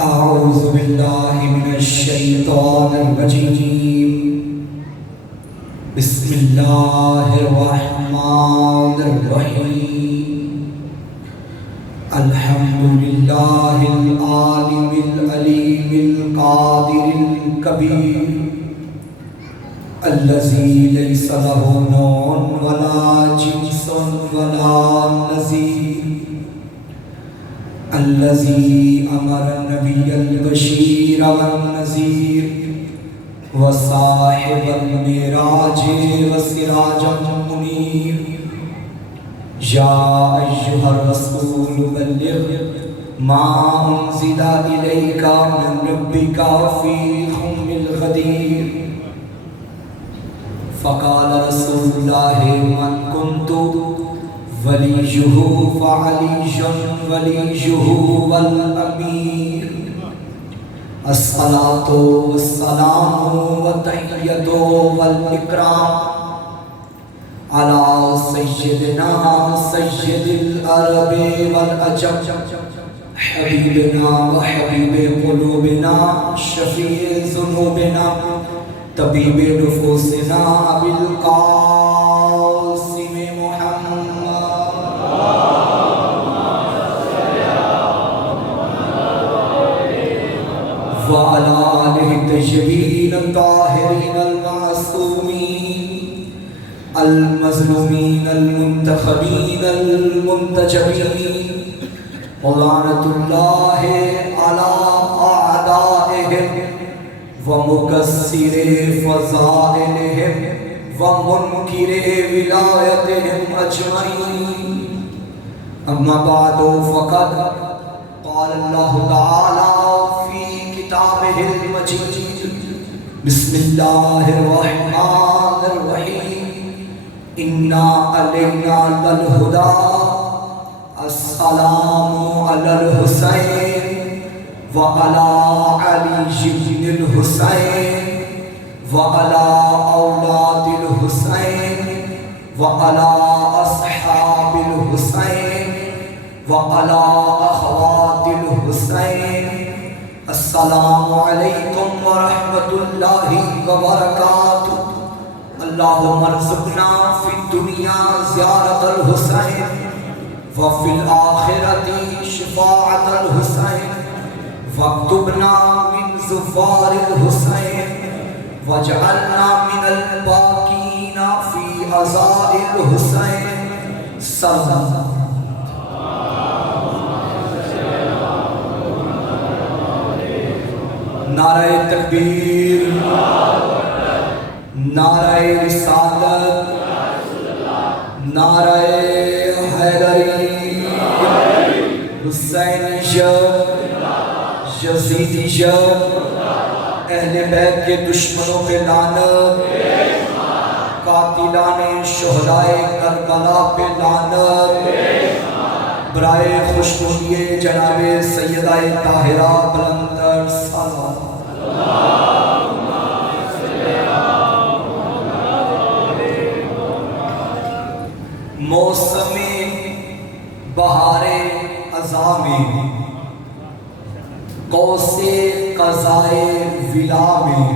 أعوذ بالله من الشيطان الرجيم بسم الله الرحمن الرحيم الحمد لله العالم العليم القادر الكبير الذي ليس له نوع ولا جنس ولا نظير الذي أمر النبي البشير والنذير وصاحب المعراج وسراج منير يا أيها الرسول بلغ ما أنزل إليك من ربك في أم الغدير فقال رسول الله من كنت وليه فعلي وليه والأمير الصلاة والسلام والتحية والإكرام على سيدنا سيد العرب والعجم حبيبنا وحبيب قلوبنا شفيع ذنوبنا طبيب نفوسنا أبي القاسم وعلى آله الطيبين الطاهرين المعصومين المظلومين المنتخبين المنتجبين ولعنة الله على أعدائهم ومكسر فضائلهم ومنكر ولايتهم أجمعين أما بعد فقد قال الله تعالى في كتابه المجيد بسم الله الرحمن الرحيم إنا علينا للهدى السلام على الحسين وعلى علي بن الحسين وعلى أولاد الحسين وعلى أصحاب الحسين وعلى أخوات الحسين السلام عليكم ورحمة الله وبركاته اللهم ارزقنا في الدنيا زيارة الحسين وفي الآخرة شفاعة الحسين واكتبنا من زفار الحسين واجعلنا من الباقين في عزاء الحسين صلى الله نعرہ تکبیر نعرہ رسالت نعرہ حیدری حسینی یزیدی اہل بیت کے دشمنوں پہ لعنت قاتلان شہدائے کربلا پہ لعنت برائے خوشنودی جناب سیدہ طاہرہ بلندر صلوات موسم بہار ازاں میں قوس قضائے ولا میں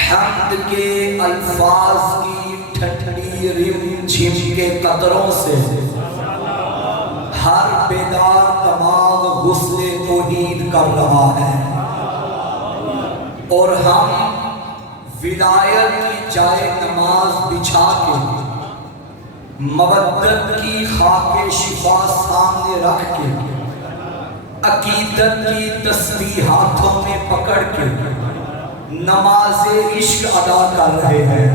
حمد کے الفاظ کی ٹھنڈی رم جھم کے قطروں سے ہر بیدار دماغ غسل توحید کر رہا ہے اور ہم ولایت کی جائے نماز بچھا کے مودت کی خاک شفا سامنے رکھ کے عقیدت کی تسبیح ہاتھوں میں پکڑ کے نماز عشق ادا کر رہے ہیں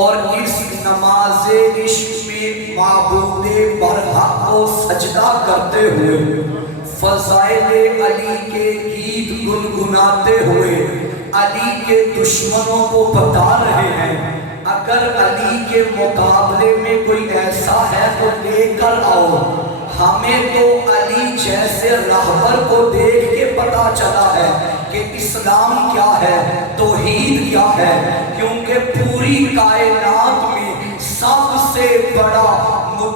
اور اس نماز عشق میں معبود برحق کو سجدہ کرتے ہوئے فضائل علی کے گیت گنگناتے ہوئے علی کے دشمنوں کو بتا رہے ہیں اگر علی کے مقابلے میں کوئی ایسا ہے تو لے کر آؤ ہمیں تو علی جیسے رہبر کو دیکھ کے پتا چلا ہے کہ اسلام کیا ہے توحید کیا ہے کیونکہ پوری کائنات میں سب سے بڑا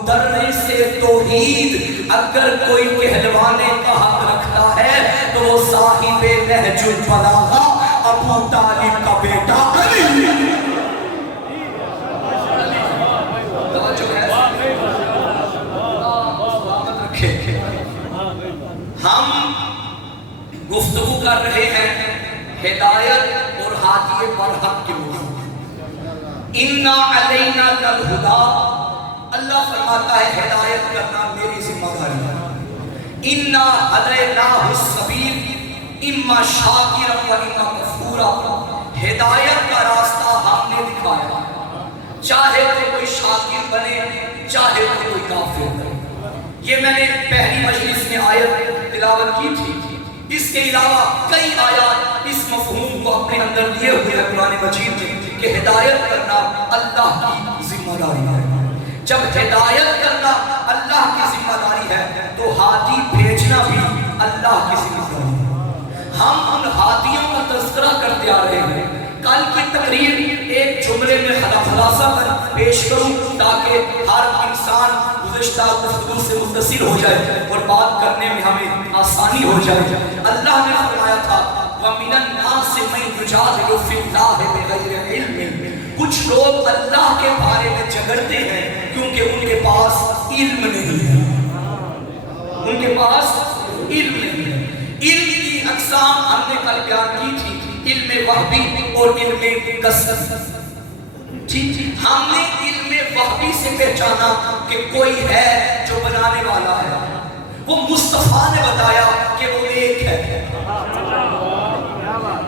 مدرس توحید اگر کوئی کہلوانے کا حق رکھتا ہے تو وہ صاحب نہج البلاغہ ابو طالب کا بیٹا علی۔ ہم گفتگو کر رہے ہیں ہدایت اور ہادی برحق کے موضوع۔ اِنَّا عَلَيْنَا لَلْہُدَى، اللہ فرماتا ہے ہدایت کرنا میری ذمہ داری ہے۔ اِنَّا هَدَيْنَاهُ السَّبِيلَ اِمَّا شَاكِرًا وَإِمَّا كَفُورًا، ہدایت کا راستہ ہم نے دکھایا، چاہے تو کوئی شاکر بنے چاہے تو کوئی کافر بنے۔ یہ میں نے پہلی مجلس میں آیت تلاوت کی تھی، اس کے علاوہ کئی آیات اس مفہوم کو اپنے اندر لیے ہوئے ہیں قرآن مجید میں کہ ہدایت کرنا اللہ کی ذمہ داری ہے۔ جب ہدایت کرنا اللہ کی ذمہ داری ہے تو ہادی بھیجنا بھی اللہ کی ذمہ داری ہے۔ ہم ان ہادیوں کا تذکرہ کرتے آ رہے ہیں۔ کل کی تقریر ایک جملے میں خلاصہ کر پیش کروں تاکہ ہر انسان گزشتہ گفتگو سے متصل ہو جائے اور بات کرنے میں ہمیں آسانی ہو جائے۔ اللہ نے فرمایا تھا وَمِنَ النَّاسِ مَن يُجَادِلُ فِي اللَّهِ بِغَيْرِ عِلْمٍ، کچھ لوگ اللہ کے بارے میں جھگڑتے ہیں کیونکہ ان کے پاس علم نہیں ہے، ان کے پاس علم نہیں ہے۔ علم کی اقسام ہم نے کل بیان کی تھی، علم وحبی اور علم قصص۔ ہم نے علم وحبی سے پہچانا کہ کوئی ہے جو بنانے والا ہے، وہ مصطفیٰ نے بتایا کہ وہ ایک ہے۔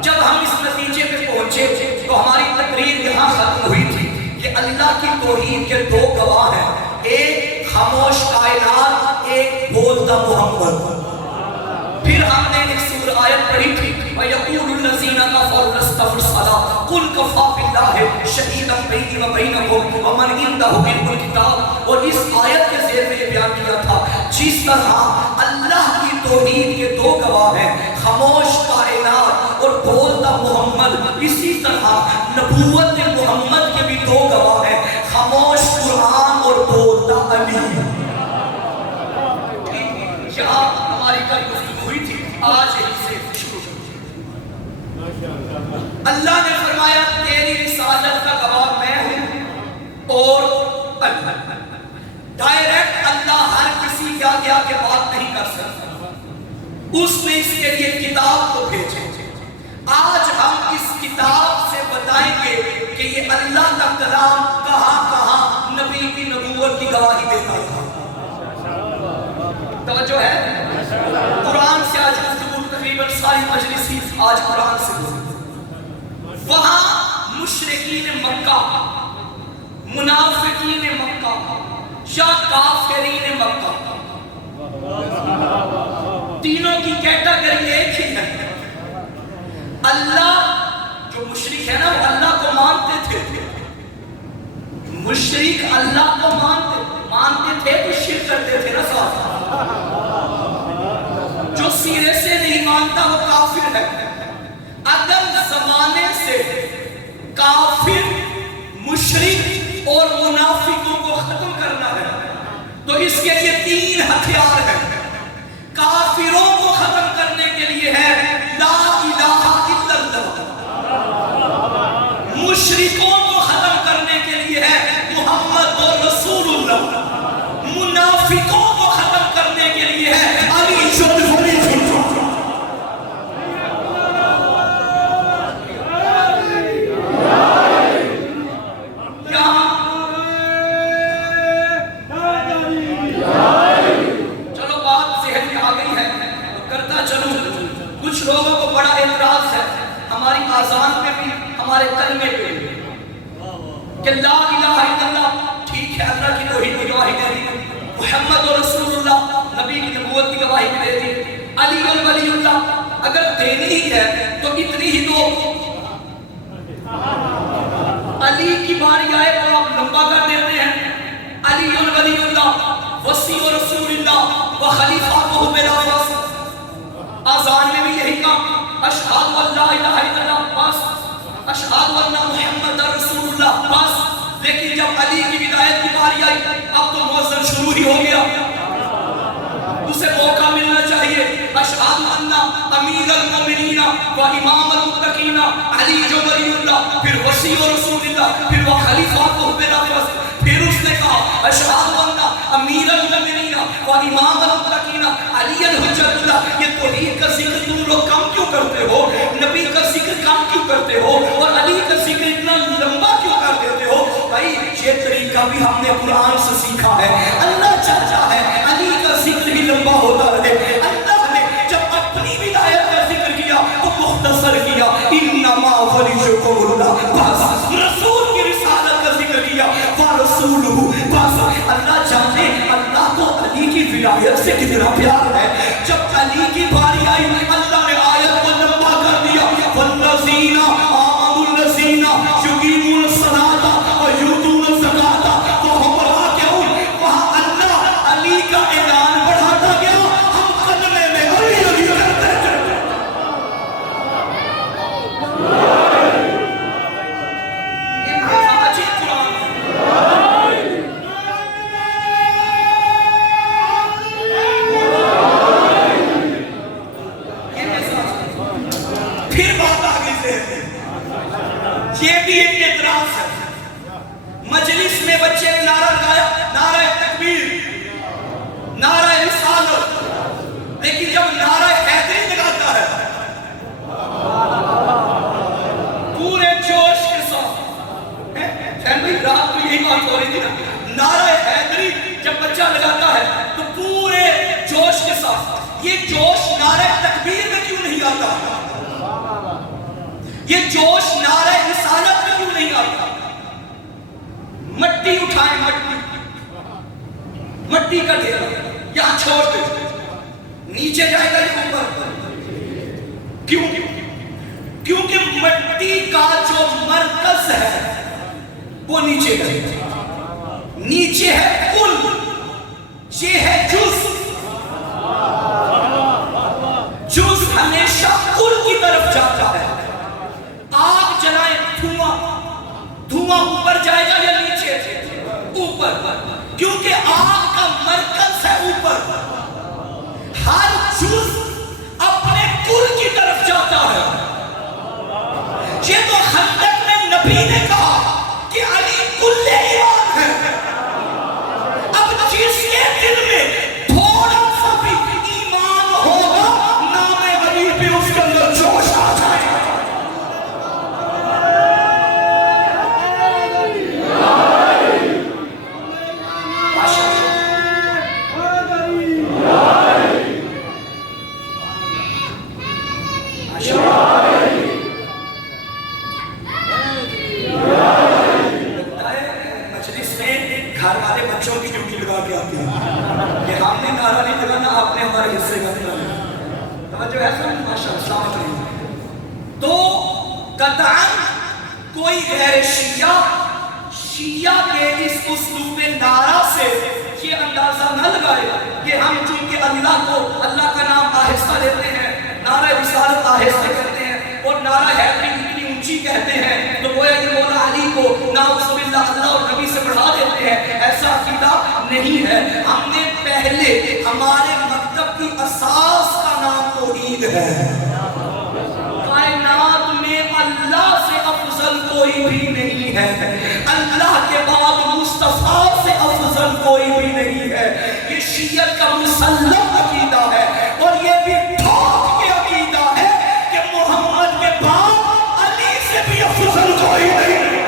جب ہم اس نتیجے پہ پہنچے تو ہماری تقریر یہاں ختم ہوئی تھی کہ اللہ کی توحید کے دو گواہ ہیں، ایک خاموش کائنات، ایک بولتا محمد۔ پھر ہم نے ایک سورہ آیت پڑھی تھی وَيَقُولُ الَّذِينَ كَفَرُوا لَسْتَ مُرْسَلًا قُلْ كَفَىٰ بِاللَّهِ شَهِيدًا بَيْنِي وَبَيْنَكُمْ وَمَنْ عِندَهُ عِلْمُ الْكِتَابِ۔ اور اس آیت کے ذیل میں یہ بیان کیا تھا جس طرح اللہ کی توحید کے دو گواہ ہیں، خاموش کائنات اور بولتا محمد، اسی طرح نبوت محمد کے بھی دو گواہ ہیں، خاموش قرآن اور بولتا علی۔ یہاں ہماری کل گفتگو ہوئی تھی، آج ہی سے شروع اللہ نے فرمایا تیری رسالت کا گواہ میں ہوں اور اللہ۔ ڈائریکٹ اللہ ہر کسی کیا کیا کے بات نہیں کر سکتا، اس نے اس کے لیے کتاب کو بھیجے۔ آج ہم اس کتاب سے بتائیں گے کہ یہ اللہ کا کلام کہاں کہاں نبی کی نبوت کی گواہی دیتا تھا۔ توجہ ہے؟ قرآن سے آج گفتگو تقریباً ساری مجلس ہی آج قرآن سے گفتگو۔ وہاں مشرکین مکہ، منافقین مکہ یا کافرین مکہ، تینوں کی کیٹیگری ایک ہی ہے۔ اللہ جو مشرک ہے نا وہ اللہ کو مانتے تھے، مشرک اللہ کو مانتے تھے تو شرک کرتے تھے نا صاحب۔ جو سیرے سے نہیں مانتا وہ کافر ہے۔ اگر زمانے سے کافر، مشرک اور منافقوں کو ختم کرنا ہے تو اس کے لیے تین ہتھیار ہیں۔ کافروں کو ختم کرنے کے لیے ہے لا الہ الا اللہ، مشرکوں کو ختم کرنے کے لیے ہے محمد رسول اللہ، منافقوں کو ختم کرنے کے لیے ہے علی ہمارے کلمے پہ کہ لا الہ الا اللہ، ٹھیک ہے اللہ کی توحید کی گواہی دے دی، محمد رسول اللہ نبی کی نبوت کی گواہی بھی دے دی، علی ولی اللہ اگر دینی ہی ہے تو اتنی ہی دو۔ علی کی باری آئے تو آپ لمبا کر دیتے ہیں، علی ولی اللہ وصی رسول اللہ و خلیفہ بلا وصف۔ آذان میں بھی یہی کام، اشہد ان لا الہ الا اللہ، بس اشہد ان محمد رسول اللہ، بس۔ لیکن جب علی کی ولایت کی باری آئی اب تو مؤذن شروع ہی ہو گیا، اسے موقع ملنا چاہیے. اشہد ان امیر المومنین و امام المتقین علی جو ولی اللہ، پھر وصی رسول اللہ، پھر وہ خلیفہ کو بلا وصف. پھر اس نے کہا اشہد ان امیر المومنین و امام المتقین علی الحجۃ اللہ. یہ توحید کا ذکر تم لوگ کم کیوں کرتے ہو، نبی کا ذکر کم کیوں کرتے ہو، اور علی کا ذکر اتنا لمبا کیوں کر دیتے ہو؟ بھائی یہ طریقہ بھی ہم نے قرآن سے سیکھا ہے. اللہ چاہتا ہے علی کا ذکر ہی لمبا ہوتا رہے. اللہ نے جب اپنی ولایت کا ذکر کیا تو مختصر کیا، انما ولیکم اللہ، بس رسول کی رسالت کا ذکر کیا، ورسولہ، بس. اللہ جانے اللہ کو علی کی ولایت سے کتنا پیار ہے. جب علی کی باری آئی اللہ نے آیت کو لمبا کر دیا، والذین آمنوا الذین یقیمون الصلاۃ ویؤتون الزکاۃ وهم راکعون. وہاں اللہ علی کا اعلان بڑھاتا گیا، ہم کلمے میں علی علی کرتے چلے. یہ عجیب قرآن ہے. پھر بات آگے سے ہے، یہ بھی ایک اعتراض ہے. مجلس میں بچے نے نعرہ لگایا، نعرہ تکبیر، نعرہ رسالت، لیکن جب نعرہ حیدری لگاتا ہے پورے جوش کے ساتھ، فیملی رات کو یہی بات ہو رہی تھی نا، نعرہ حیدری جب بچہ لگاتا ہے تو پورے جوش کے ساتھ. یہ جوش نعرہ تکبیر میں کیوں نہیں آتا؟ یہ جوش نعرہ رسالت میں کیوں نہیں آتا؟ مٹی اٹھائیں، مٹی کا ڈھیر یہاں چھوڑ دیں، نیچے جائے گا یہ اوپر. کیوں؟ کیونکہ مٹی کا جو مرکز ہے وہ نیچے ہے، نیچے ہے کل، یہ ہے جز. جز ہمیشہ کل کی طرف جاتا ہے. آگ جلائیں، دھواں اوپر جائے گا یا نیچے؟ اوپر، کیونکہ آگ کا مرکز ہے اوپر. ہر جز اپنے کل کی طرف جاتا ہے. یہ تو خندق میں نبی نے کہا کہ علی کل ایمان ہے. اب جس کے دل میں تھوڑا سا بھی ایمان ہوگا، نام علی پہ اس کے اندر جوش آ جائے گا. گھر والے بچوں کی ڈیوٹی لگا کے آتے ہیں کہ ہم نے نعرہ نہیں لگانا، آپ نے ہمارے حصے کا لگانا. توجہ ہے سر؟ ماشاءاللہ. السلام علیکم. تو قطعاً کوئی غیر شیعہ کے اس اسلوب نعرہ سے یہ اندازہ نہ لگائے کہ ہم چونکہ اللہ کا نام آہستہ لیتے ہیں، نعرہ رسالت آہستہ کرتے ہیں اور نعرہ حیدری اتنی اونچی کہتے ہیں تو گویا کہ مولا علی کو نعوذ باللہ اللہ اور نبی سے بڑھا دیتے ہیں. ایسا عقیدہ نہیں ہے. ہم نے پہلے ہمارے مکتب کی اساس کا نام توحید ہے. کائنات میں اللہ سے افضل کوئی بھی نہیں ہے، اللہ کے بعد مصطفیٰ سے افضل کوئی بھی نہیں ہے. یہ شیعت کا مسلم عقیدہ ہے اور یہ بھی ٹھوک کے عقیدہ ہے کہ محمد کے بعد علی سے بھی افضل کوئی نہیں ہے.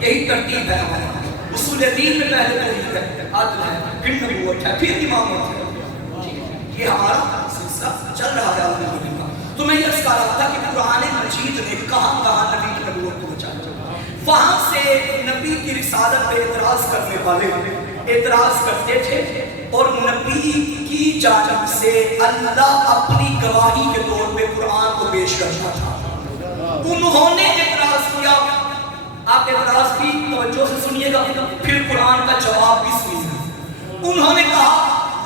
یہی ترتیب ہے ہمارے اصول دین میں. پہلے توحید ہے، عدل ہے، پھر نبوت ہے، پھر امامت ہے. یہ ہمارا سلسلہ چل رہا ہے الحمدللہ. تو میں یہ عرض کر رہا تھا کہ قرآن مجید نے کہاں کہاں نبی کی نبوت کو بچایا. وہاں سے نبی کی رسالت پہ اعتراض کرنے والے اعتراض کرتے تھے اور نبی کی کی جانب سے اللہ اپنی گواہی کے طور پہ قرآن کو پیش کرتا تھا. انہوں نے اعتراض کیا. آپ اعتراض کی توجہ سے سنیے گا پھر قرآن کا جواب بھی سنیے گا. انہوں نے کہا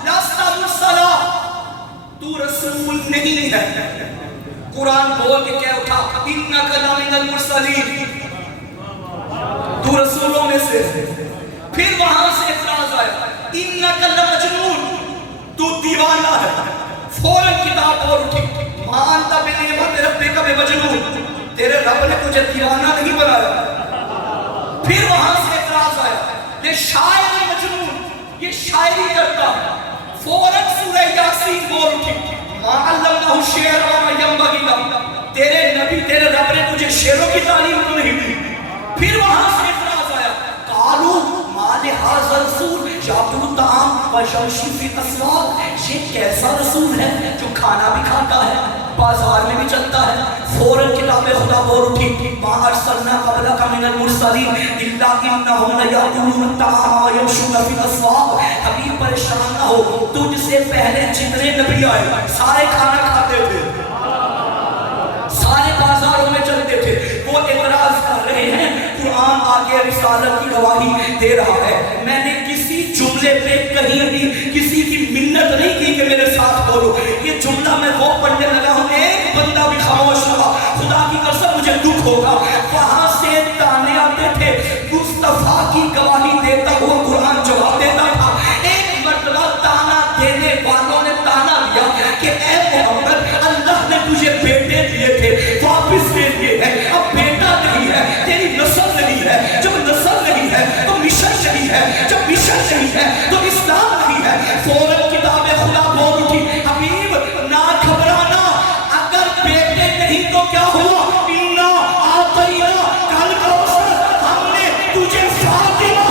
لست مرسلا، تو رسول نہیں ہے. قرآن بول کے کہہ اٹھا انک لمن المرسلین، تو رسولوں میں سے. پھر وہاں سے اعتراض آیا انک لمجنون، تو دیوانہ ہے. فوراً کتاب بول اٹھی ما انت بنعمت ربک بمجنون، تیرے رب نے تجھے دیوانہ نہیں بنایا. پھر وہاں سے اعتراض آیا یہ شاعر مجنون، یہ شاعری کرتا ہے. فوراً سورہ یاسین بول اٹھی ما علمنہ الشعر وما ينبغي له، تیرے نبی تیرے رب نے تجھے شعروں کی تعلیم تو نہیں دی. پھر وہاں سے اعتراض آیا قالوا ما لهذا الرسول یاکل الطعام ویمشی فی الاسواق، یہ کیسا رسول ہے جو کھانا بھی کھاتا ہے بازار میں بھی چلتا ہے. فوراً کتاب خدا بول اٹھی ما ارسلنا قبلک من المرسلین الا انہم لیأکلون الطعام ویمشون فی الاسواق. حبیب پریشان نہ ہو، تجھ سے پہلے جتنے نبی آئے سارے کھانا کھاتے تھے، سارے بازاروں میں چلتے تھے. وہ اعتراض کر رہے ہیں قرآن آگے رسالت کی گواہی دے رہا ہے. میں نے کسی جملے پہ کہیں بھی کسی کی منت نہیں کی کہ میرے ساتھ بولو. یہ جملہ میں وہ پڑھنے لگا ہوں ایک بندہ بھی خاموش رہا، خدا کی قسم مجھے دکھ ہوگا. وہاں سے تانے آتے تھے، مصطفیٰ کی گواہی دیتا ہوا قرآن جواب دیتا تھا. ایک مرتبہ تانا دینے والوں نے تانا دیا کہ اے محمد اللہ نے تجھے بیٹے دیے تھے واپس لے لیے ہیں، اب بیٹا نہیں ہے، تیری نسل نہیں ہے. جب نسل نہیں ہے تو مشن نہیں ہے، جب مشن نہیں ہے تو اسلام نہیں ہے. فوراً کتاب خدا بول اٹھی حبیب نہ گھبرانا، اگر بیٹے نہیں تو کیا ہوا انا آتینا کل کوثر، ہم نے تجھے فاطمہ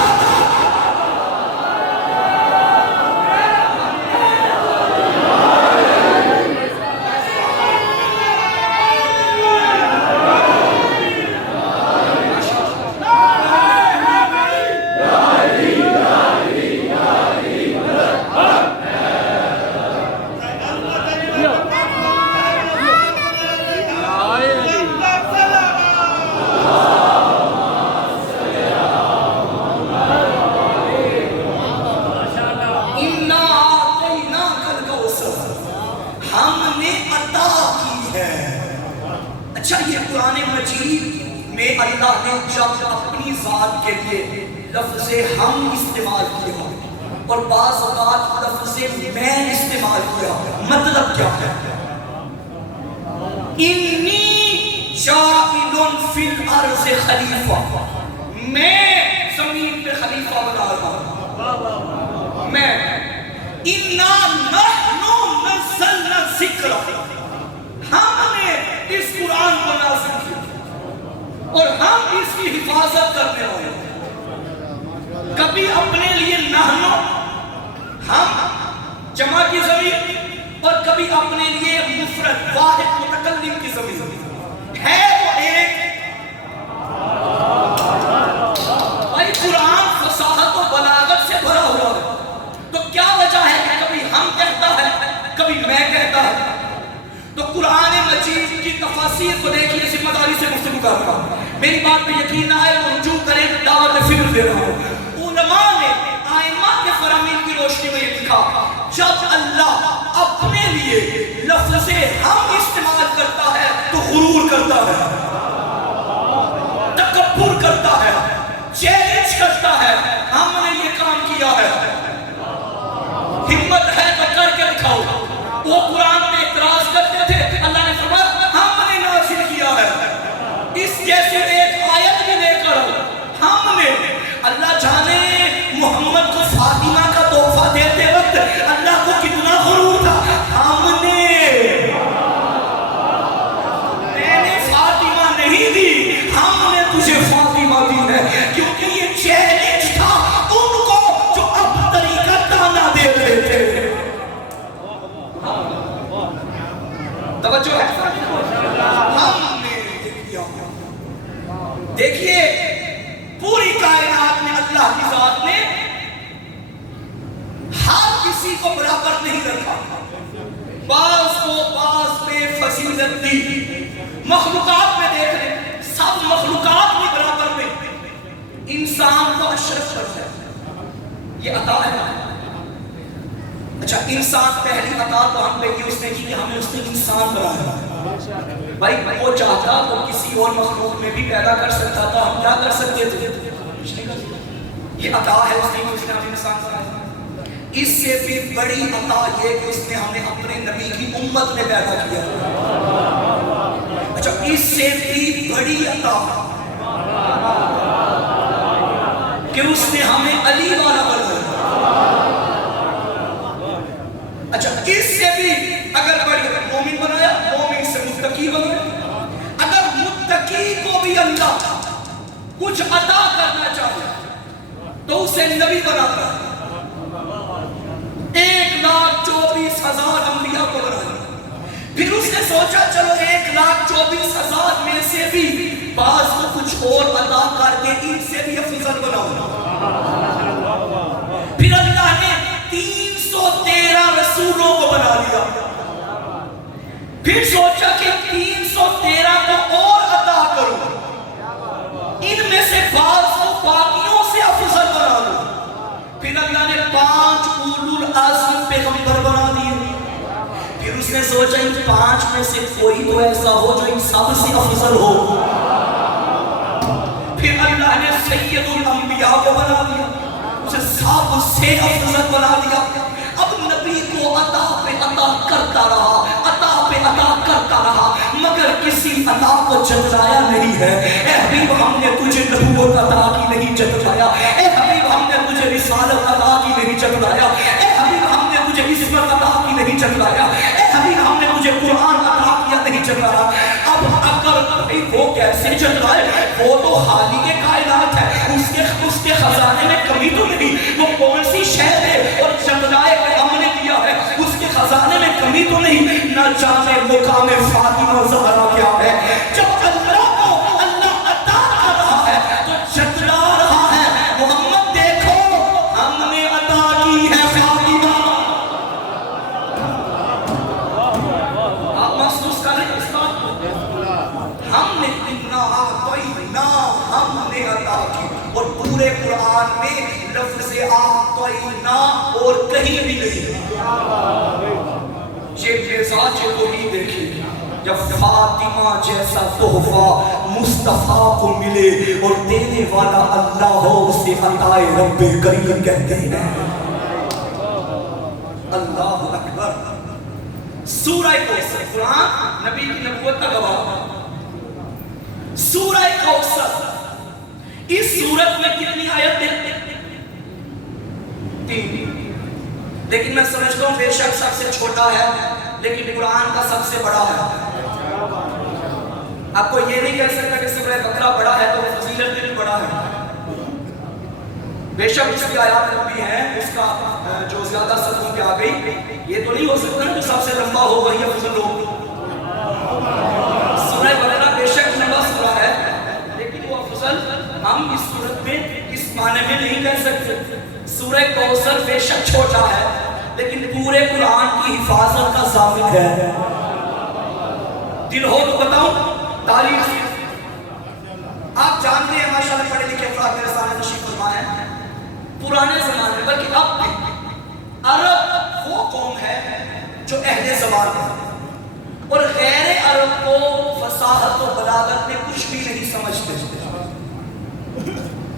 اللہ نے جب اپنی ذات کے لیے لفظ ہم استعمال کیا اور بعض اوقات لفظ میں استعمال کیا، مطلب کیا ہے؟ انی جاعل فی الارض خلیفہ، میں زمین پہ خلیفہ بنا رہا ہوں. میں انا نحن نزلنا الذکر، ہم نے اس قرآن کو نازل کیا اور ہم اس کی حفاظت کرنے والے ہیں. کبھی اپنے لیے نحن ہم جمع کی ضمیر اور کبھی اپنے لیے مفرد واحد متکلم کی ضمیر ہے وہ ایک. بھائی قرآن فصاحت و بلاغت سے بھرا ہوا ہے، تو کیا وجہ ہے کہ کبھی ہم کہتا ہے کبھی میں کہتا ہے؟ تو قرآن مجید کی تفاسیر کو دیکھیے، ذمہ داری سے گفتگو کر رہا ہوں، میری بات پہ یقین نہ آئے رجوع کریں، دعوت فکر دے رہا ہوں. علماء نے ائمہ کے فرامین کی روشنی میں یہ لکھا جب اللہ اپنے لیے لفظ ہم استعمال کرتا ہے تو غرور کرتا ہے، تکبر کرتا ہے، چیلنج کرتا ہے. ہم نے یہ کام کیا ہے، ہمت ہے تو کر کے دکھاؤ. وہ قرآن پہ اعتراض کرتے تھے، اللہ نے فرمایا ہم نے نازل کیا ہے. اس جیسی ایک آیت بھی لے کر ہم نے، اللہ جانے محمد کو فاطمہ کا تحفہ دیتے وقت اللہ کو کتنا غرور تھا. ہم نے فاطمہ نہیں دی، ہم نے تجھے فاطمہ دی ہے، کیونکہ یہ چیلنج تھا ان کو جو اب طریقہ تانا دے رہے تھے. توجہ ہے؟ ہم نے کیا. دیکھیے پوری کائنات میں اللہ کی ذات نے ہر کسی کو برابر نہیں رکھا، بعض کو بعض پہ فضیلت دی. مخلوقات میں دیکھ رہے سب مخلوقات میں برابر میں انسان کو اشرف کرتا ہے. یہ عطا ہے. اچھا انسان پہلی عطا تو ہم پہ یہ اس نے کی کہ ہمیں اس نے انسان بنایا. بھائی وہ چاہتا تو کسی اور مخلوق میں بھی پیدا کر سکتا تھا، ہم کیا کر سکتے تھے؟ یہ عطا ہے اس نے ہمیں انسان بنایا. اس سے بھی بڑی عطا یہ کہ اس نے ہمیں اپنے نبی کی امت میں پیدا کیا. اچھا اس سے بھی بڑی عطا کہ اس نے ہمیں علی والا بنایا. اچھا اس سے بھی اگر بڑی مومن بنایا، مومن سے متقی بنایا. اگر متقی کو بھی اللہ کچھ عطا کرنا چاہے تو اسے نبی بناتا ہے. 1,24,000 انبیاء کو بنایا. پھر اس نے سوچا چلو 1,24,000 میں سے بھی بعض کو کچھ اور عطا کر کے ان سے بھی افضل بناؤ. پھر اللہ نے 313 رسولوں کو بنا لیا. پھر سوچا کہ 313 کو اور عطا کروں، ان میں سے بعض کو باقیوں سے افضل بنا لوں. پھر اللہ نے 5 اولو العزم پیغمبر بنا دیے. پھر اس نے سوچا ان 5 میں سے کوئی تو ایسا ہو جو ان سب سے افضل ہو. پھر اللہ نے سید الانبیاء کو بنا دیا، اسے سب سے افضل بنا دیا. اب نبی کو عطا پہ عطا کرتا رہا، عطا پہ عطا کرتا رہا، مگر کسی عطا کو جتلایا نہیں ہے. اے حبیب ہم نے تجھے نبوت عطا کی نہیں جتلایا. اے حبیب ہم نے تجھے رسالت عطا کی نہیں جتلایا. اے حبیب ہم نے تجھے عصمت عطا کی نہیں جتلایا. اے حبیب ہم نے تجھے قرآن عطا کیا نہیں جتلایا. اب اگر وہ کیسے جتلائے؟ وہ تو خالق کائنات ہے، اس کے خزانے میں کمی تو نہیں. وہ کون سی شہر ہے اور جتلائے کہ ہم نے کیا ہے، اس کے خزانے میں کمی تو نہیں. نہ جانے مقام فاطمہ زہرا کیا ہے. جب اللہ کو اللہ عطا کر رہا ہے تو جتلا رہا ہے. محمد دیکھو ہم نے عطا کی ہے فاطمہ. آپ محسوس کریں اس بات کو. ہم نے ہم نے عطا کی. اور پورے قرآن میں لفظ اعطینا اور کہیں بھی نہیں. یہ مزاج کو ہی دیکھیں جب فاطمہ جیسا تحفہ مصطفیٰ کو ملے اور دینے والا اللہ ہو، اسے عطائے رب کریم کہتے ہیں. اللہ اکبر. سورہ کوثر قرآن نبی کی نبوت کا گواہ. سورہ کوثر اس سورت میں کتنی آیتیں؟ 3. لیکن میں سمجھتا ہوں بے شک سب سے چھوٹا ہے لیکن قرآن کا سب سے بڑا ہے. آپ کو یہ نہیں کہہ سکتا کہ سورہ بقرہ بڑا ہے تو فضیلت بھی بڑا ہے. بے شک اس کی آیات لمبی ہیں، اس کا جو زیادہ صدوں پہ آ گئی یہ تو نہیں ہو سکتا کہ سب سے لمبا ہو وہی افضل ہو. سورہ بقرہ بے شک لمبا سورہ ہے لیکن وہ افضل ہم اس صورت میں اس معنی میں نہیں کہہ سکتے. سورہ کوثر بے شک چھوٹا ہے لیکن پورے قرآن کی حفاظت کا ضامن ہے. دل ہو تو بتاؤں تاریخ آپ جانتے ہیں ماشاءاللہ پڑھے لکھے افراد میرے سامنے تشریف فرما ہے. پرانے زمانے میں بلکہ اب بھی عرب وہ قوم ہے جو اہل زبان ہے اور غیر عرب کو فصاحت و بلاغت میں کچھ بھی نہیں سمجھتے.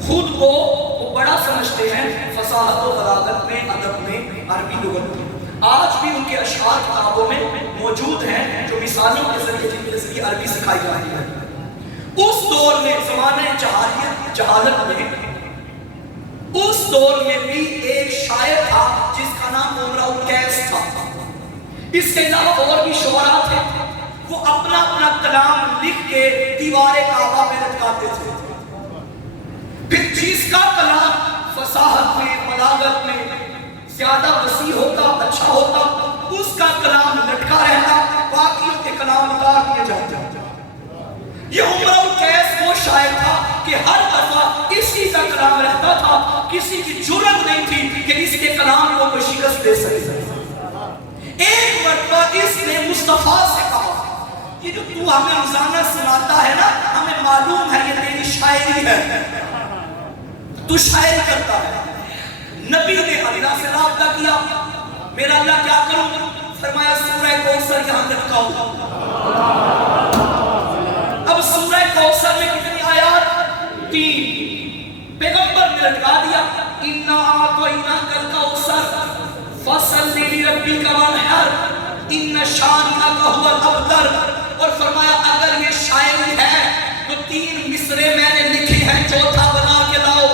خود کو وہ بڑا سمجھتے ہیں فصاحت و بلاغت میں، ادب میں، عربی لغت میں. آج بھی ان کے اشعار کتابوں میں موجود ہیں جو مثالوں کے ذریعے جن کے ذریعے عربی سکھائی جا رہی ہے. اس دور میں زمانہ جہالت میں اس دور میں بھی ایک شاعر تھا جس کا نام امرؤ القیس تھا. اس کے علاوہ اور بھی شعراء تھے. وہ اپنا اپنا کلام لکھ کے دیوار کعبہ میں لٹکاتے تھے. پھر جس کا کلام فصاحت میں، بلاغت میں زیادہ وسیع ہوتا، اچھا ہوتا، اس کا کلام لٹکا رہتا، باقیوں کے کلام اتار دیے جاتے. یہ امرؤ القیس وہ شاعر تھا کہ کہ ہر دفعہ اسی کا کلام رہتا تھا، کسی کی جرت نہیں تھی کہ اس کے کلام کو کوئی شکست دے سکے۔ ایک مرتبہ اس نے مصطفیٰ سے کہا، یہ جو تو ہمیں روزانہ سناتا ہے نا، ہمیں معلوم ہے یہ تیری شاعری ہے، تو شاعری کرتا ہے۔ نبی نے اللہ سے رابطہ کیا، میرا اللہ کیا کروں؟ فرمایا سورہ کوثر یہاں لٹکاؤ۔ اب سورہ کوثر میں کتنی آیات؟ 3۔ پیغمبر نے لٹکا دیا، اِنَّا أَعْطَيْنَاكَ الْكَوْثَرَ فَصَلِّ لِرَبِّكَ وَانْحَرْ إِنَّ شَانِئَكَ هُوَ الْأَبْتَرُ۔ اور فرمایا اگر یہ شاعری ہے تو 3 مصرے میں نے لکھے ہیں، چوتھا بنا کے لاؤ۔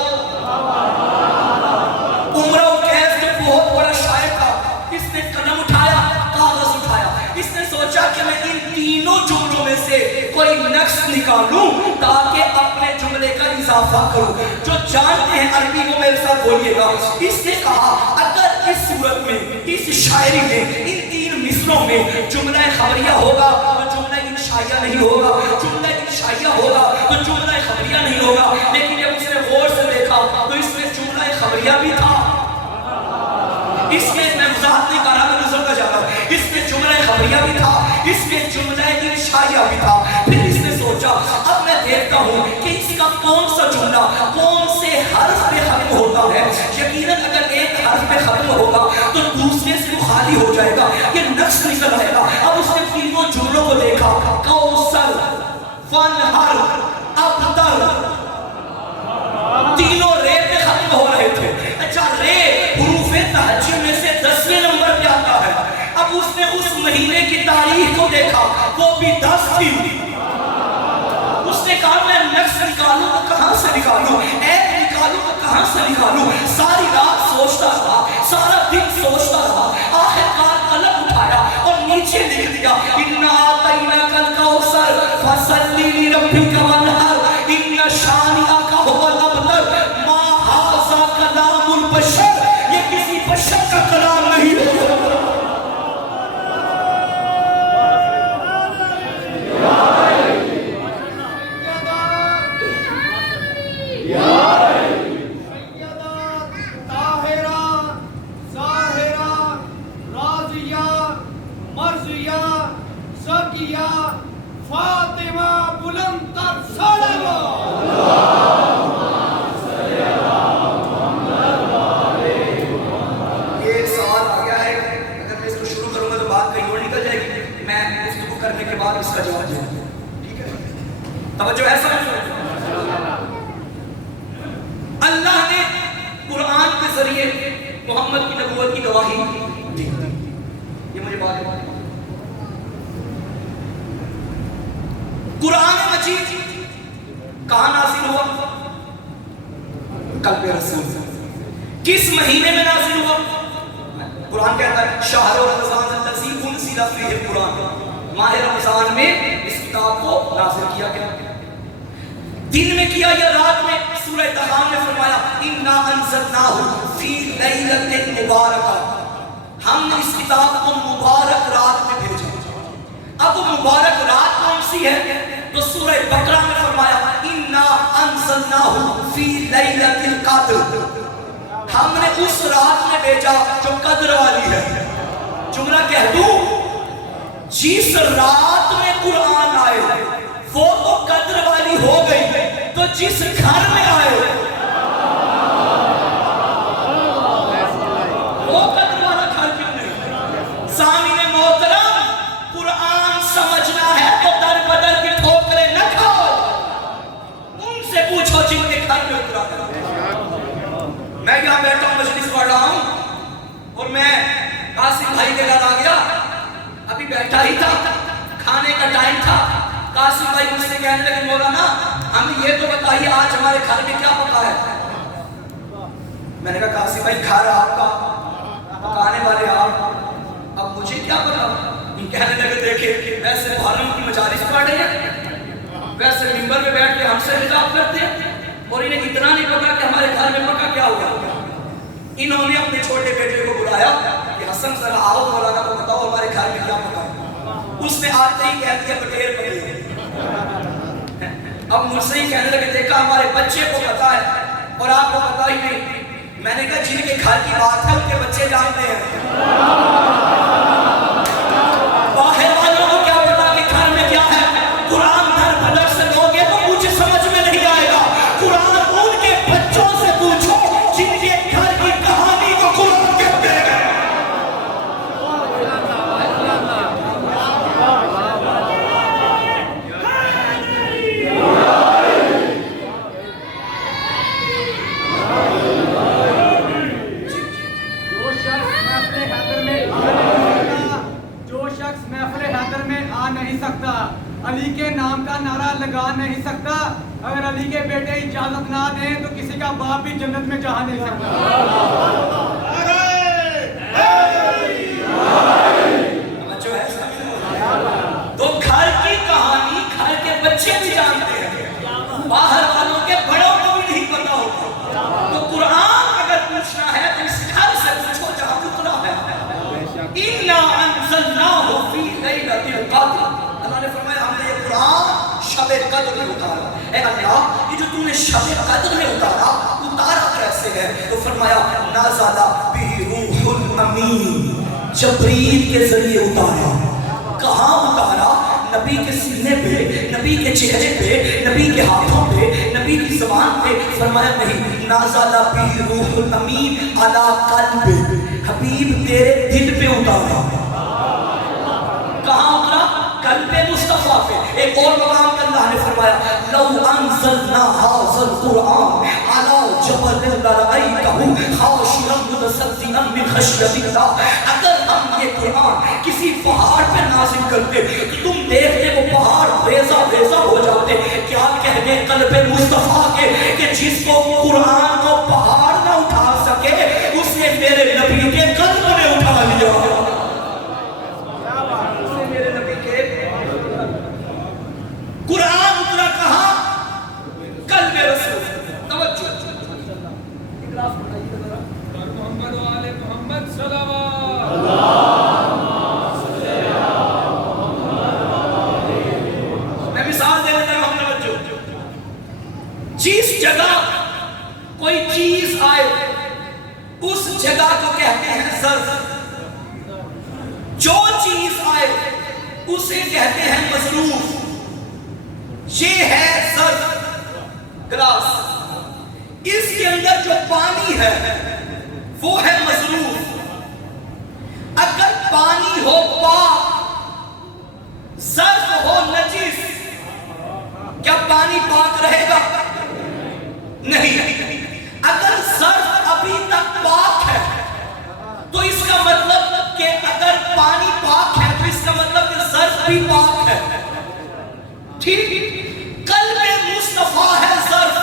عمرہ القیس جو بہت بڑا شاعر تھا، اس نے قلم اٹھایا، کاغذ اٹھایا، اس نے سوچا کہ میں ان تینوں جملوں میں سے کوئی نقص نکالوں تاکہ اپنے جملے کا اضافہ کروں۔ جو جانتے ہیں عربی کو میرے ساتھ بولیے گا۔ اس نے کہا اگر اس صورت میں، اس شاعری میں، ان 3 مصروں میں جملہ خبریہ ہوگا تو جملہ انشائیہ نہیں ہوگا، جملہ انشائیہ ہوگا تو جملہ خبریہ نہیں ہوگا۔ لیکن جب اس نے غور سے دیکھا تو اس میں جملہ خبریہ بھی تھا، اس میں میں وضاحت نہیں کر رہا، میں نظر کا جا رہا ہوں، اس میں جملہ خبریہ بھی تھا، اس میں جملہ انشائیہ بھی تھا۔ پھر اس نے سوچا اب میں دیکھتا ہوں کہ اس کا کون سا جملہ کون سے حرف پہ ختم ہوتا ہے۔ یقیناً اگر ایک حرف پہ ختم ہوگا تو دوسرے سے وہ خالی ہو جائے گا، یہ نقص نکل آئے گا۔ اب اس نے تینوں جملوں کو دیکھا، کوثر، فنہر، ابتر، تینوں رے پہ ختم ہو رہے تھے۔ اچھا رے حروف تہجی میں سے 10ویں نمبر پہ آتا ہے۔ اب اس نے اس مہینے کی تاریخ کو دیکھا، وہ بھی 10 تھی۔ اس نے کہا میں نقص نکالوں تو کہاں سے نکالوں، ایک نکالوں تو کہاں سے نکالوں؟ ساری رات سوچتا رہا، سارا دن سوچتا رہا، آخر کار قلم اٹھایا اور نیچے لکھ دیا، اِنَّا أَعْطَيْنَاكَ الْكَوْثَرَ فَصَلِّ لِرَبِّكَ وَانْحَرْ إِنَّ شَانِئَكَ هُوَ الْأَبْتَرُ۔ مَا هَٰذَا كَلَامُ الْبَشَرِ، یہ کسی بشر کا کلام نہیں ہے۔ توجہ ہے سمجھ؟ اللہ نے قرآن کے ذریعے محمد کی نبوت کی گواہی دی۔ یہ مجھے بات ہے، قرآن مجید کہاں نازل ہوا؟ قلب رسول۔ کس مہینے میں نازل ہوا؟ قرآن کہتا ہے شہر رمضان الذی انزل فیہ القرآن، ماہ رمضان میں اس کتاب کو نازل کیا گیا۔ دن میں کیا یا رات میں؟ سورہ دخان میں فرمایا اِنَّا أَنزَلْنَاهُ فِي لَيْلَةٍ مُبَارَكَةٍ، ہم نے اس کتاب کو مبارک رات میں بھیجا۔ اب وہ مبارک رات کون سی ہے؟ تو سورہ بقرہ میں فرمایا اِنَّا أَنزَلْنَاهُ فِي لَيْلَةِ الْقَدْرِ، ہم نے اس رات میں بھیجا جو قدر والی ہے۔ جملہ کہہ دوں، جس رات میں قرآن آئے وہ تو قدر والی ہو گئی، تو جس گھر میں آئے وہ قدر والا گھر کیوں نہیں؟ سامعین محترم، قرآن سمجھنا ہے تو در بدر کی ٹھوکریں نہ کھاؤ، ان سے پوچھو جن کے گھر میں اترا ہے۔ میں یہاں بیٹھا ہوں، مجلس پڑھ رہا ہوں، اور میں قاسم بھائی کے گھر آ گیا، ابھی بیٹھا ہی تھا، کھانے کا ٹائم تھا۔ قاسم بھائی مجھ سے کہنے لگے مولانا ہمیں یہ تو بتائیے آج ہمارے گھر میں کیا پکا ہے؟ میں نے کہا قاسم بھائی گھر آپ کا، پکانے والے آپ، اب مجھے کیا پتا؟ کہنے لگے دیکھیں ویسے محرم کی مجالس پڑھ رہے ہیں، ویسے منبر میں بیٹھ کے ہم سے خطاب کرتے ہیں، اور انہیں اتنا نہیں پتا کہ ہمارے گھر میں پکا کیا ہوا۔ انہوں نے اپنے چھوٹے بیٹے کو بلایا کہ حسن ذرا آؤ مولانا کو بتاؤ ہمارے گھر میں کیا پکا۔ اس نے آتے ہی کہہ دیا بٹیر پکے۔ اب مجھ سے ہی کہنے لگے دیکھا ہمارے بچے کو پتا ہے اور آپ کو پتا ہی نہیں. میں نے کہا جن کے گھر کی بات ہے ان کے بچے جانتے ہیں. باہر والوں کو کیا پتا کہ گھر میں کیا ہے. قرآن در بدر سے لوگے تو مجھے سمجھ میں نہیں آئے گا. قرآن ان کے بچوں سے پوچھو جن کے گھر کی کہانی کو قرآن کہتے ہیں. علی کے نام کا نعرہ لگا نہیں سکتا. اگر علی کے بیٹے اجازت نہ دیں تو کسی کا باپ بھی جنت میں جا نہیں سکتا. تو گھر کی کہانی گھر کے بچے بھی جانتے ہیں, باہر والوں کے بڑوں کو بھی نہیں پتا ہوتا. تو قرآن اگر پوچھنا ہے تو اس گھر سے پوچھو جہاں اترا ہے. اِنَّا أَنزَلْنَاهُ فِي لَيْلَةِ الْقَدْرِ. اللہ نے فرمایا ہم نے یہ قرآن شب قدر میں اتارا. اے اللہ یہ جو تم نے شب قدر میں اتارا کیسے ہے؟ تو فرمایا نازل بہ روح الامین, جبریل کے ذریعے اتارا. کہاں اتارا؟ نبی کے سینے پہ, نبی کے چہرے پہ, نبی کے ہاتھوں پہ, نبی کی زبان پہ. فرمایا نہیں, نازل بہ روح الامین علی قلب, حبیب تیرے دل پہ اتارا. کہاں اترا؟ قلب مصطفیٰ پہ. ایک اور مقام میں اللہ نے فرمایا لو انزلنا هذا القرآن على جبل لرأيته خاشعا متصدعا من خشیۃ اللہ. اگر ہم یہ قرآن کسی پہاڑ پہ نازل کرتے تو تم دیکھتے وہ پہاڑ ریزہ ریزہ ہو جاتے. کیا کہنے قلب مصطفیٰ کے کہ جس کو قرآن کو پہاڑ نہ اٹھا سکے اس نے میرے نبی کے قلب نے اٹھا لیا. قرآن اترا کہاں؟ قلب رسول. توجہ محمد و آل محمد صلوات. میں مثال دے دیتا ہوں. توجہ, جس جگہ کوئی چیز آئے اس جگہ کو کہتے ہیں ظرف. جو چیز آئے اسے کہتے ہیں مظروف. یہ ہے ظرف گلاس, اس کے اندر جو پانی ہے وہ ہے مظروف. اگر پانی ہو پاک, ظرف ہو نجس, کیا پانی پاک رہے گا؟ نہیں. اگر ظرف ابھی تک پاک ہے تو اس کا مطلب کہ اگر پانی پاک ہے تو اس کا مطلب کہ ظرف بھی پاک ہے. ٹھیک. قلب مصطفیٰ ہے ظرف,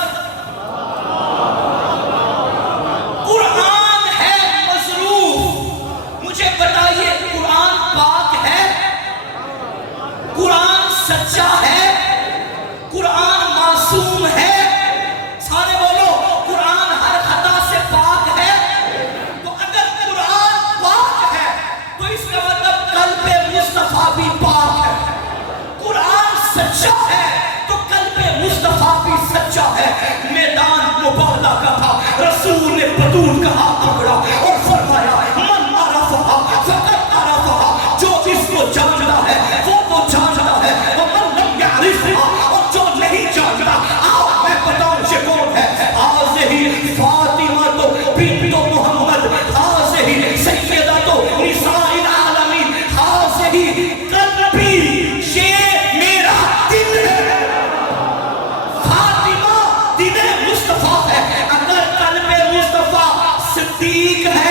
قرآن ہے مظروف. مجھے بتائیے قرآن پاک ہے؟ قرآن سچا ہے؟ قرآن معصوم ہے؟ سارے بولو قرآن ہر خطا سے پاک ہے. تو اگر قرآن پاک ہے تو اس کا مطلب قلب مصطفیٰ بھی پاک ہے. قرآن سچا ہے تو قلب مصطفیٰ بھی سچا ہے. میدان مباہلہ کا تھا, رسول نے بطول کا ہاتھ پکڑا اور فرمایا من عرفہا فقد عرفہا. جو اس کو جانتا ہے وہ تو جانتا ہے, ومن لم یعرفہا, اور جو نہیں جانتا آؤ میں بتاؤں یہ کون ہے. ہذہ فاطمہ تو بنت محمد, ہذہ سیدہ تو نساء العالمین, ہذہ قلبی, یہ میرا دل ہے. فاطمہ دل مصطفیٰ ہے. اگر قلب مصطفیٰ صدیق ہے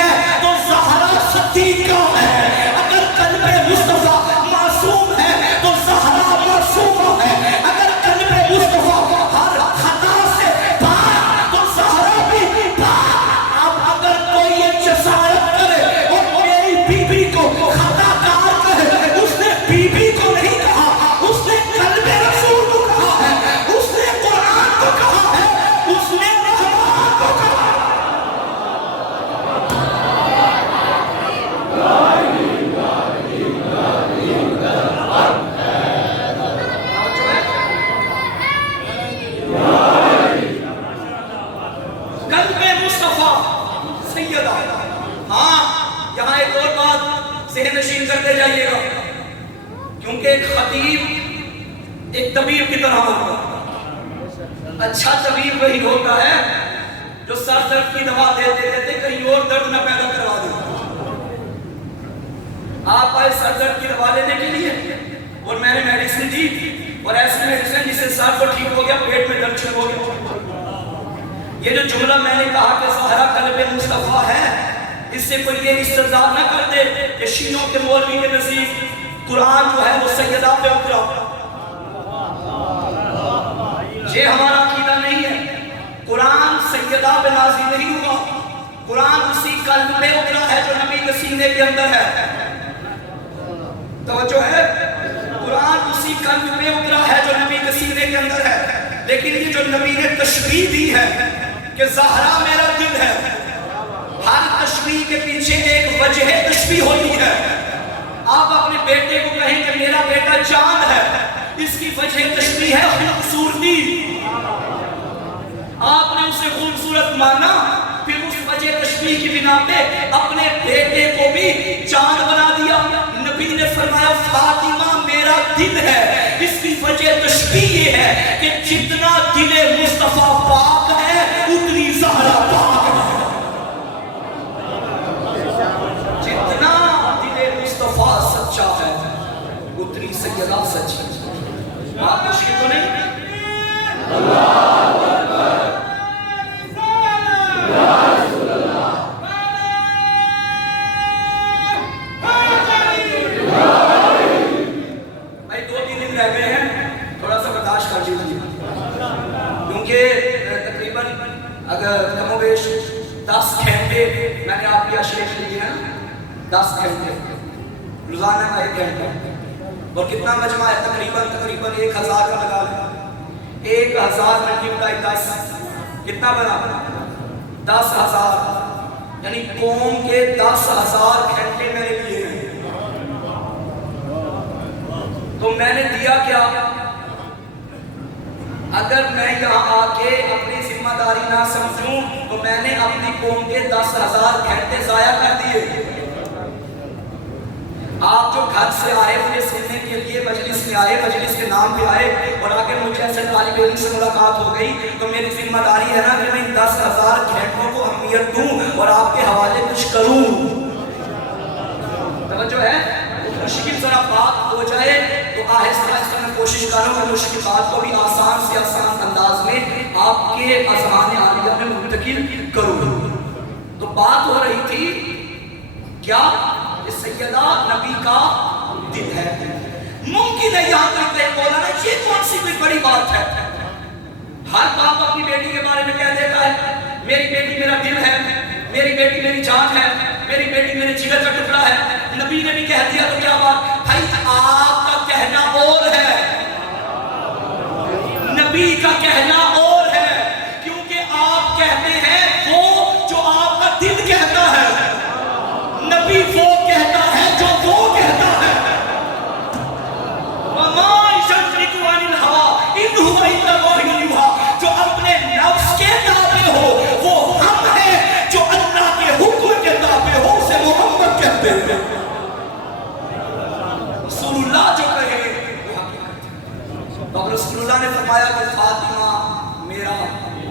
طبیب کی طرح ہوگا. اچھا طبیب وہی ہوتا ہے جو سر درد کی دوا دیتے دیتے کہیں اور درد نہ پیدا کروا دے. آپ آئے سر درد کی دوا لینے کے لیے اور میں نے میڈیسن دی اور ایسی میڈیسن جس سے سر تو ٹھیک ہو گیا پیٹ میں درد شروع ہو گیا. یہ جو جملہ میں نے کہا کہ زہرا قلب مصطفیٰ ہے اس سے کوئی یہ استدلال نہ کر دے کہ شیعوں کے مولوی کے نزدیک قرآن جو ہے وہ سیدہ پہ اترا. یہ ہمارا عقیدہ نہیں ہے. قرآن سیدہ پہ نازل نہیں ہوا. قرآن اسی قلب میں اترا ہے جو نبی کے سینے کے اندر ہے. توجہ ہے. قرآن اسی قلب میں اترا ہے جو نبی کے سینے کے اندر ہے. لیکن یہ جو نبی نے تشبیہ دی ہے کہ زہرا میرا دل ہے, ہر تشبیہ کے پیچھے ایک وجہ تشبیہ ہوتی ہے. آپ اپنے بیٹے کو کہیں کہ میرا بیٹا چاند ہے, اس کی وجہ تشبیہ ہے خوبصورتی. آپ نے اسے خوبصورت مانا, پھر اس وجہ تشبیہ کی بنا پہ اپنے بیٹے کو بھی چاند بنا دیا. نبی نے فرمایا فاطمہ میرا دل ہے, اس کی وجہ تشبیہ یہ ہے کہ جتنا دل مصطفیٰ پاک ہے اتنی زہرا پاک ہے. جتنا دل مصطفیٰ سچا ہے اتنی سیدہ سچی. آپ مشکل تو نہیں. اگر کم و بیش 10 گھنٹے میں نے آپ کی اشریف لیے ہیں, 10 گھنٹے روزانہ کا 1 گھنٹہ, اور کتنا مجمع ہے تقریباً 1000 کا لگا لیں. 1000 ملٹیپلائی 10 کتنا بنا؟ 10,000. یعنی قوم کے 10,000 گھنٹے میں نے لیے ہیں. تو میں نے دیا کیا؟ اگر میں یہاں آ کے اپنی ذمہ داری نہ سمجھوں تو میں نے اپنی قوم کے 10,000 گھنٹے ضائع کر دیے. آپ جو گھر سے آئے مجھے سننے کے لیے مجلس میں آئے, مجلس کے نام پہ آئے اور آگے مجھے ایسے طالب علم سے ملاقات ہو گئی, تو میری ذمہ داری ہے نا کہ میں ان 10,000 گھنٹوں کو اہمیت دوں اور آپ کے حوالے کچھ کروں. توجہ ہے. مشکل ذرا بات ہو جائے تو آہستہ آہستہ میں کوشش کروں کہ مشکل بات کو بھی آسان سے آسان انداز میں آپ کے اذہان عالیہ میں منتقل کروں. تو بات ہو رہی تھی کیا کہ سیدہ نبی کا دل ہے. ممکن ہے یہاں پر کوئی بولا نا یہ کون سی کوئی بڑی بات ہے. ہر باپ اپنی بیٹی کے بارے میں کہہ دیتا ہے میری بیٹی میرا دل ہے, میری بیٹی میری جان ہے, میری بیٹی میرے جگر کا ٹکڑا ہے. نبی نے بھی کہہ دیا تو کیا بات بھائی, آپ کا کہنا اور ہے, نبی کا کہنا اور ہے, کیونکہ آپ کہتے ہیں وہ جو آپ کا دل کہتا ہے, نبی وہ کہتا ہے جو وہ کہتا ہے. وَمَا يَنطِقُ عَنِ الْهَوَىٰ إِنْ هُوَ إِلَّا وَحْيٌ يُوحَىٰ. جو اپنے نفس کے تابع ہو وہ ہم ہیں, جو اللہ کے حکم کے تابع ہو اسے محمد کہتے ہیں. رسول اللہ جو کہے وہ حقیقت ہے. تو رسول اللہ نے فرمایا کہ فاطمہ میرا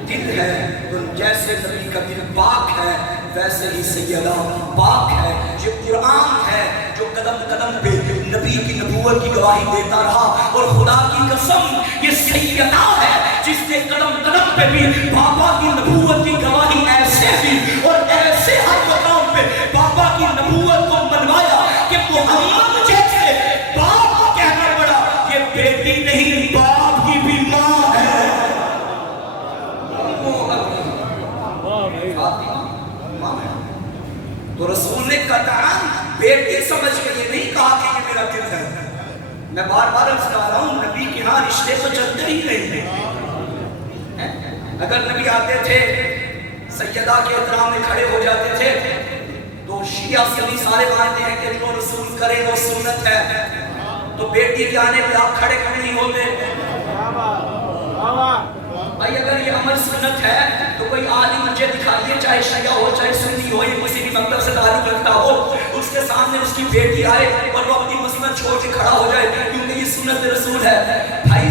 دل ہے, اور جیسے نبی کا دل پاک ہے ویسے ہی سیدہ پاک ہے. یہ قرآن ہے جو قدم قدم پہ نبی کی نبوت کی گواہی دیتا رہا, اور خدا کی قسم یہ سیدہ ہے جس نے قدم قدم پہ بھی بابا کی نبوت کی گواہی ایسے دی اور ایسے ہر مقام پہ بابا کی نبوت کو منوایا کہ محمد جیسے باپ کو کہنا پڑا یہ بیٹی نہیں باپ کی بھی ماں ہے. تو رسول نے قطعاً بیٹی سمجھ کے یہ نہیں کہا کہ یہ میرا دل ہے. میں بار بار عرض کر رہا ہوں نبی کے ہاں رشتے تو چلتے ہی نہیں. اگر نبی آتے تھے سیدہ کے احترام میں کھڑے ہو جاتے تھے تو شیعہ سنی سارے مانتے ہیں کہ جو رسول کرے وہ سنت ہے, تو بیٹی کے آنے پہ آپ کھڑے کھڑے نہیں ہوتے. بھائی اگر یہ عمل سنت ہے تو کوئی عالم مجھے دکھائیے, چاہے شیعہ ہو چاہے سنی ہو یا کسی بھی مکتب سے تعلق رکھتا ہو, اس کے سامنے اس کی بیٹی آئے اور وہ اپنی مسلم چھوڑ کے کھڑا ہو جائے کیونکہ یہ سنت رسول ہے. بھائی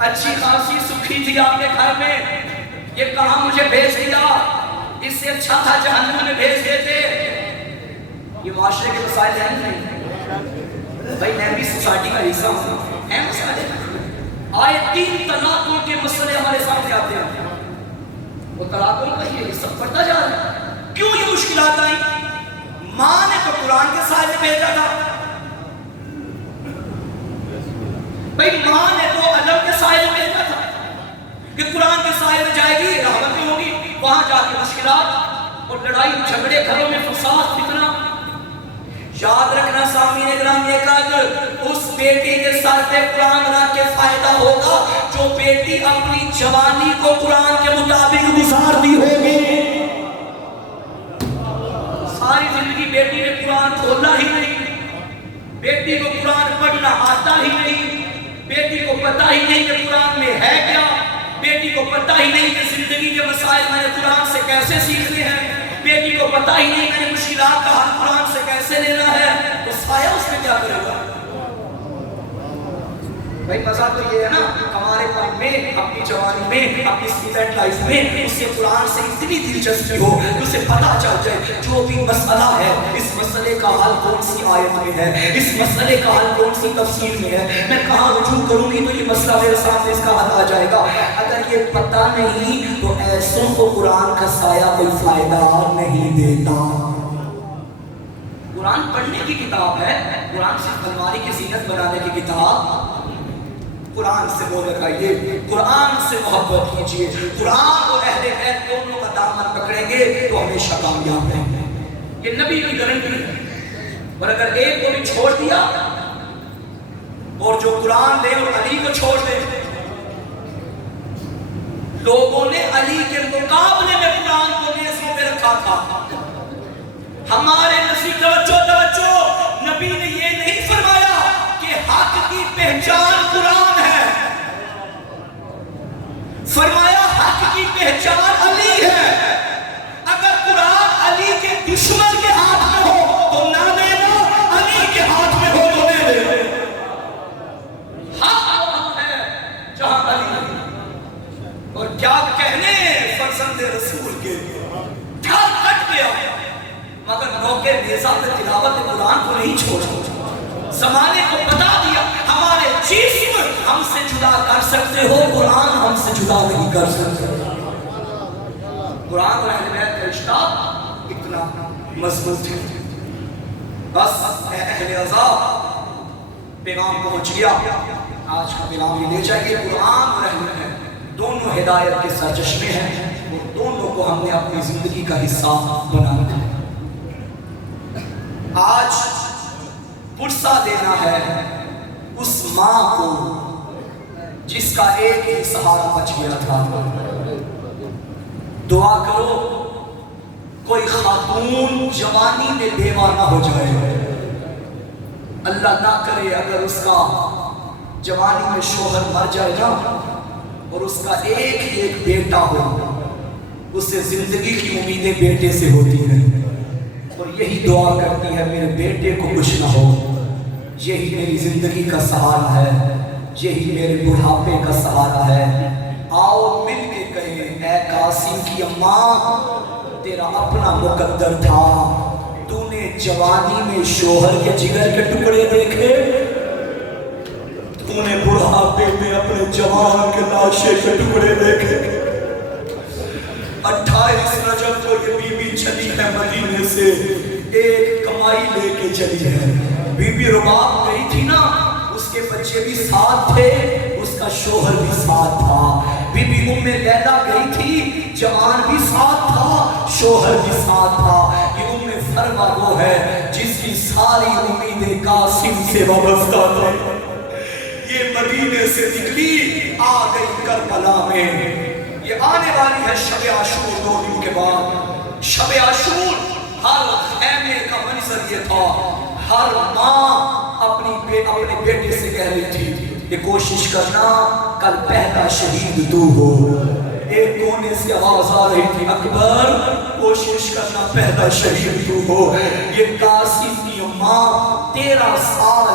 اچھی خاصی سکھی تھی آپ کے گھر میں، یہ کہاں مجھے بھیج دیا، اس سے اچھا تھا جہنم میں بھیج دیتے۔ یہ معاشرے کے مسائل ہیں نہیں بھائی، میں بھی سوسائٹی کا حصہ ہوں، ہیں مسائل، آئے 3 طلاقوں کے مسئلے ہمارے سامنے آتے ہیں، وہ طلاقوں کا یہ سب بڑھتا جا رہا ہے۔ کیوں یہ مشکلات آئیں؟ ماں نے تو قرآن کے سائے میں بھیجا تھا بھائی، ماں نے تو ادب کے سائے میں بھیجا تھا کہ قرآن کے سائے میں جائے گی، رحمت میں ہوگی، وہاں جا کے مشکلات اور لڑائی جھگڑے، گھروں میں فساد فتنہ۔ یاد رکھنا سامعین گرامی، اس بیٹی کے سر پہ قرآن بنا کے فائدہ ہوگا جو بیٹی اپنی جوانی کو قرآن کے مطابق گزارتی ہوگی۔ ساری زندگی بیٹی نے قرآن کھولا ہی نہیں، بیٹی کو قرآن پڑھنا آتا ہی نہیں، بیٹی کو پتہ ہی نہیں کہ قرآن میں ہے کیا، بیٹی کو پتہ ہی نہیں کہ زندگی کے مسائل میں نے قرآن سے کیسے سیکھنے ہیں، بیٹی کو پتہ ہی نہیں میں نے مشکلات کا حل قرآن سے کیسے لینا ہے، تو سایہ اس میں کیا کرے گا؟ بھائی مزہ تو یہ ہے نا، ہمارے پن میں، اپنی جوانی میں، اپنی اسٹوڈنٹ لائف میں اسے قرآن سے اتنی دلچسپی ہو کہ اسے پتہ چل جائے جو بھی مسئلہ ہے، اس مسئلے کا حل کون سی آیت میں ہے، اس مسئلے کا حل کون سی تفسیر میں ہے، میں کہاں رجوع کروں گی تو یہ مسئلہ میرے سامنے اس کا حل آ جائے گا۔ اگر یہ پتہ نہیں تو ایسوں کو قرآن کا سایہ کوئی فائدہ نہیں دیتا۔ قرآن پڑھنے کی کتاب ہے، قرآن صرف الماری کی زینت بنانے کی کتاب۔ قرآن سے وہ لگائیے، قرآن سے محبت کیجیے، قرآن اور اہل بیت دونوں کا دامن پکڑیں گے تو ہمیشہ کامیاب ہیں۔ یہ نبی کی گارنٹی ہے، اور اگر ایک کو بھی چھوڑ دیا اور جو قرآن دے اور علی کو چھوڑ دے، لوگوں نے علی کے مقابلے میں قرآن کو نیزوں پہ رکھا تھا۔ ہمارے نزدیک توجہ، نبی نے یہ نہیں فرمایا کہ حق کی پہچان قرآن ہے، فرمایا حق کی پہچان علی ہے۔ اگر قرآن علی کے دشمن کے ہاتھ میں ہو تو نہ دینا، علی کے ہاتھ میں ہو تو دے دے۔ حق وہاں ہے جہاں علی نہیں، اور کیا کہنے فرزند رسول کے، گھر کٹ گیا مگر موقع نیزہ پہ تلاوت قرآن کو نہیں چھوڑا، زمانے کو بتا دیا ہمارے جسم ہم سے جدا کر سکتے ہو، قرآن ہم سے جدا نہیں کر سکتے۔ قرآن اور اہل بیت کا رشتہ اتنا مضبوط ہے۔ بس اہل عذاب پیغام پہنچ گیا، آج کا پیغام یہ لے جائیے، قرآن اور اہل بیت دونوں ہدایت کے سرچشمے ہیں، اور دونوں کو ہم نے اپنی زندگی کا حصہ بنانا ہے۔ آج پرسہ دینا ہے اس ماں کو جس کا ایک ہی سہارا بچ گیا تھا۔ دعا کرو کوئی خاتون جوانی میں بیوہ نہ ہو جائے، اللہ نہ کرے اگر اس کا جوانی میں شوہر مر جائے نا اور اس کا ایک بیٹا ہو، اسے زندگی کی امیدیں بیٹے سے ہوتی ہیں، اور یہی دعا کرتی ہے میرے بیٹے کو کچھ نہ ہو، یہی میری زندگی کا سہارا ہے، یہی میرے بڑھاپے کا سہارا ہے۔ آؤ مل کے کہیں اے قاسم کی اماں، تیرا اپنا مقدر تھا، تو نے جوانی میں شوہر کے جگر کے ٹکڑے دیکھے، تو نے بڑھاپے میں اپنے جوان کے لاشے کے ٹکڑے دیکھے۔ 28 رجب کو یہ بی بی چلی ہے مدینے سے، ایک کمائی لے کے چلی ہے۔ بی بی رباب گئی تھی نا، اس کے بچے بھی ساتھ تھے، اس کا شوہر بھی ساتھ تھا۔ بی بی ام لیلہ گئی تھی، جوان بھی ساتھ تھا، شوہر بھی ساتھ تھا۔ یہ ام فروا وہ ہے جس کی ساری امیدیں قاسم سے وابستہ تھیں۔ یہ مدینے سے نکلی، آ گئی کربلا میں۔ یہ آنے والی ہے شب عاشور 2 دن کے بعد۔ شب عاشور ہر خیمے کا منظر یہ تھا، ہر ماں اپنے بیٹے سے کہہ رہی تھی کہ کوشش کرنا کل پہلا شہید تو ہو۔ ایک کونے سے آواز آ رہی تھی، اکبر کوشش کرنا پہلا شہید تو ہو۔ یہ قاسم کی ماں 13 سال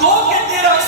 13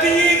3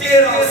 13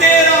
13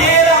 13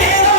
13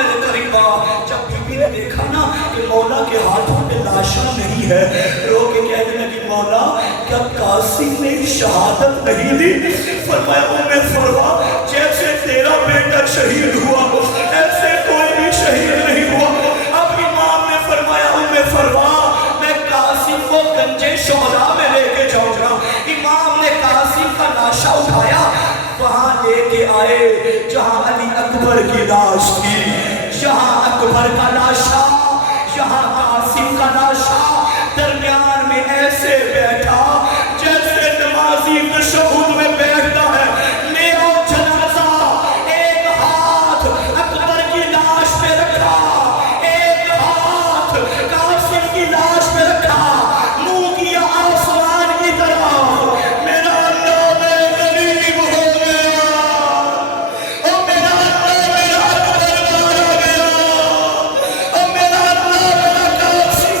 میرے قریب آ. جب بیوی نے دیکھا نا کہ مولا کے ہاتھوں میں لاشا نہیں ہے, رو کے کہنے لگی مولا کیا قاسم نے شہادت نہیں دی؟ فرمایا فروا جیسے تیرا بیٹا شہید ہوا ایسے کوئی بھی شہید نہیں ہوا. اب امام نے فرمایا فروا میں قاسم کو گنجے شہداء میں لے کے جاؤں گا. امام نے قاسم کا لاشا اٹھایا, وہاں لے کے آئے جہاں علی اکبر کی لاش تھی, جہاں اکبر کا لاشا, جہاں قاسم کا لاشا, درمیان میں ایسے بیٹھا جیسے نمازی تشہد میں بیٹھتا ہے. میرا جنازہ ایک ہاتھ اکبر کی لاش پہ رکھا, ایک ہاتھ قاسم کی لاش پہ رکھا, منہ کیا آسمان کی طرف. میرا اللہ میں غریب ہو گیا, اور میرا اللہ میرا اکبر مارا گیا, اور میرا اللہ میرا قاسم